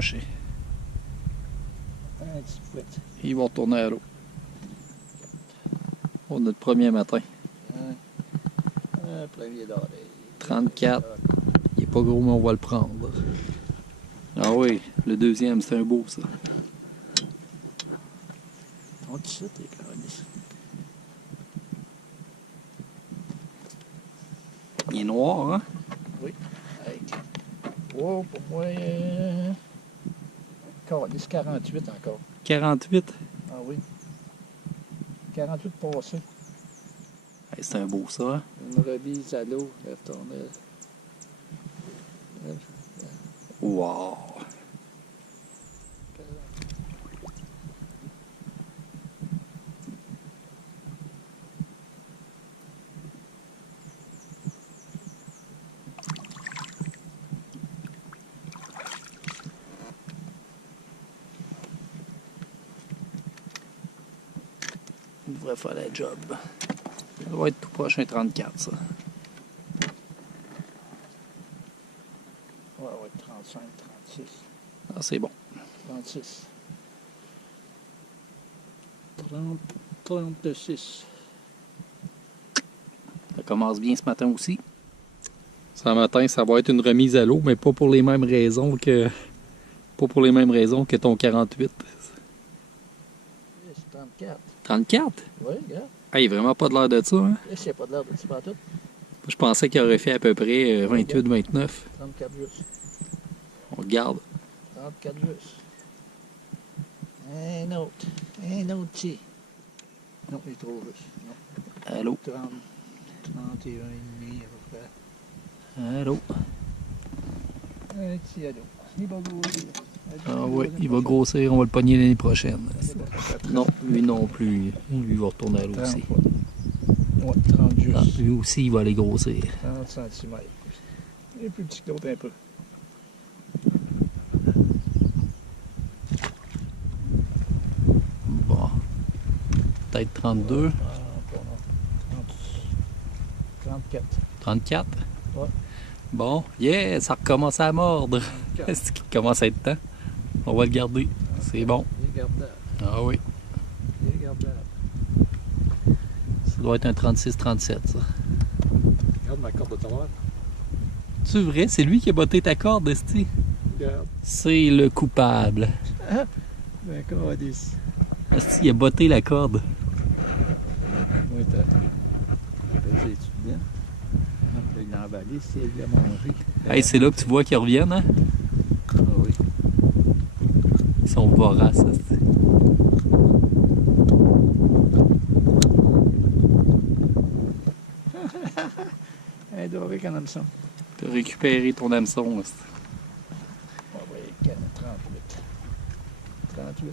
brochet. Un petit fouet. Ils vont retourner à l'eau. Pour notre premier matin. Un premier d'oreille. 34. Il est pas gros, mais on va le prendre. Ah oui, le deuxième, c'est un beau, ça. On dit ça, t'es carrément. Il est noir, hein? Oui. Hey. Oh, pour moi, 48 encore. 48. Ah oui. 48 passés. Hey, c'est un beau, ça, hein? Une remise à l'eau, elle retournait. Wow! Il devrait faire la job. Ça va être tout prochain 34, ça. Ouais, 35, 36. Ah, c'est bon. 36. 30, 36. Ça commence bien ce matin aussi. Ce matin, ça va être une remise à l'eau, mais pas pour les mêmes raisons que ton 48. C'est 34. 34? Oui, regarde. Ah, il n'a vraiment pas de l'air de ça, hein? Il n'y a pas de l'air de ça partout. Je pensais qu'il aurait fait à peu près 28-29. 34 juste. On regarde. 34 juste. Un autre petit. Non, il est trop juste. Non. Allô? 30, 31 et demi à peu près. Allô? Un petit ado. Il va grossir. Ah oui, il va grossir, on va le pogner l'année prochaine. Non, lui non plus. Lui va retourner à l'eau aussi. Ouais, 30 juste. Ah, lui aussi, il va aller grossir. 30 cm. Il est plus petit que l'autre un peu. Bon. Peut-être 32. 34. 34? Ouais. Bon, yeah, ça recommence à mordre. Est-ce qu'il commence à être temps? On va le garder. C'est bon. Il est gardable. Ah oui. Il est gardable. Ça doit être un 36-37, ça. Regarde ma corde de travers. C'est vrai? C'est lui qui a botté ta corde, esti? Regarde. C'est le coupable. D'accord, à 10. Esti, il a botté la corde. Oui, t'as pesé dedans. Il l'a emballé, c'est il l'a mangé. Hey, c'est là que tu vois qu'ils reviennent, hein? Ah oui. Ils sont voraces, esti. Un doré qu'on aime ça. T'as récupéré ton hameçon, esti. Ah oui, 38. 38.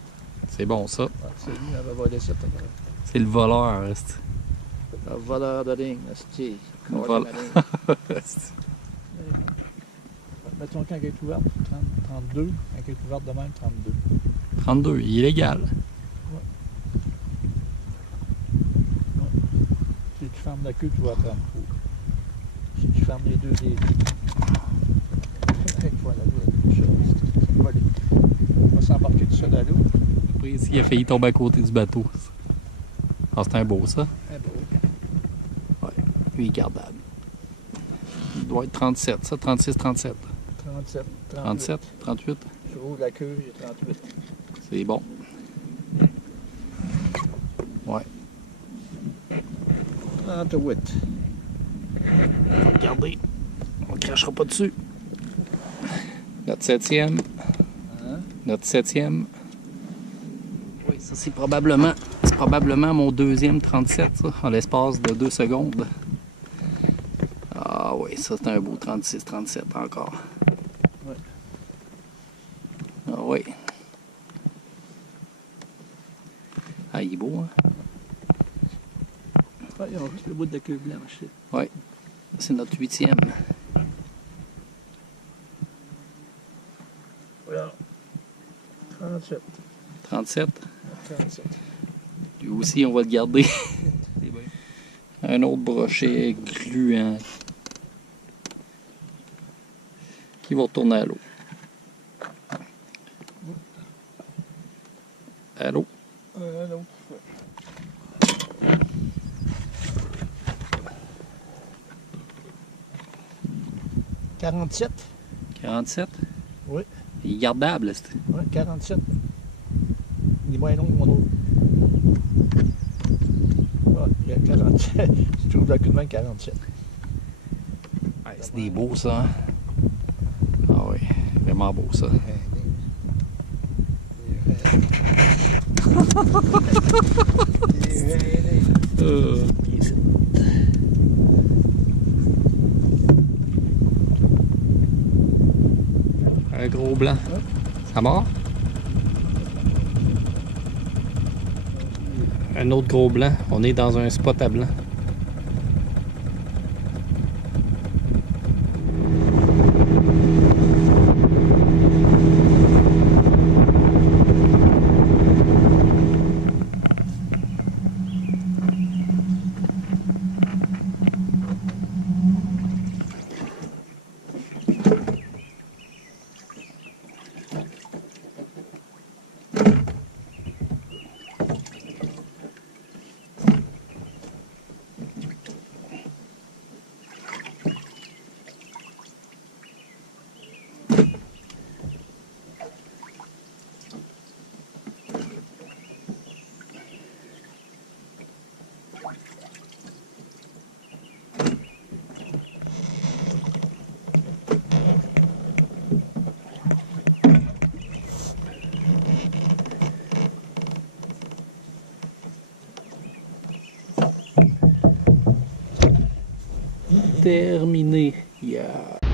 C'est bon, ça. Ah, c'est lui qui avait volé ça tout à l'heure. C'est le voleur, esti. Un voleur de ligne, c'est Le voleur. Mettons quand elle est ouverte, 32. Quand elle est ouverte de même, 32. 32, il est légal. Si tu fermes la queue, tu vas à 33. Si tu fermes les deux pieds. Voilà, on va s'embarquer tout seul à l'eau. Après, ici, il a failli tomber à côté du bateau. Ah, c'est un beau, ça. Un beau. Ouais, lui, il est gardable. Il doit être 37, ça, 36, 37. 37, 38. 37, 38. Je roule la queue, j'ai 38. C'est bon. Ouais. 38. Regardez, on ne crachera pas dessus. Notre septième. Hein? Notre septième. Oui, ça c'est probablement mon deuxième 37, ça, en l'espace de 2 secondes. Ah oui, ça c'est un beau 36-37 encore. Ouais. Ah oui. Ah, il est beau, hein? Ouais, ils ont juste le bout de queue blanche. Oui, c'est notre 8e. Voilà. 37. 37. 37. Lui aussi, on va le garder. Un autre brochet gluant qui va retourner à l'eau. Allô? Allô? 47? 47? Oui. Il est gardable, c'est. Oui, 47. Il est moins long que mon autre. Ah, il y a 47. Je trouve le coup de main 47. Ouais, c'est des beaux, ça. Hein? Ah oui, vraiment beau, ça. Un gros blanc. Ça mord? Un autre gros blanc. On est dans un spot à blanc. Terminé. Yeah.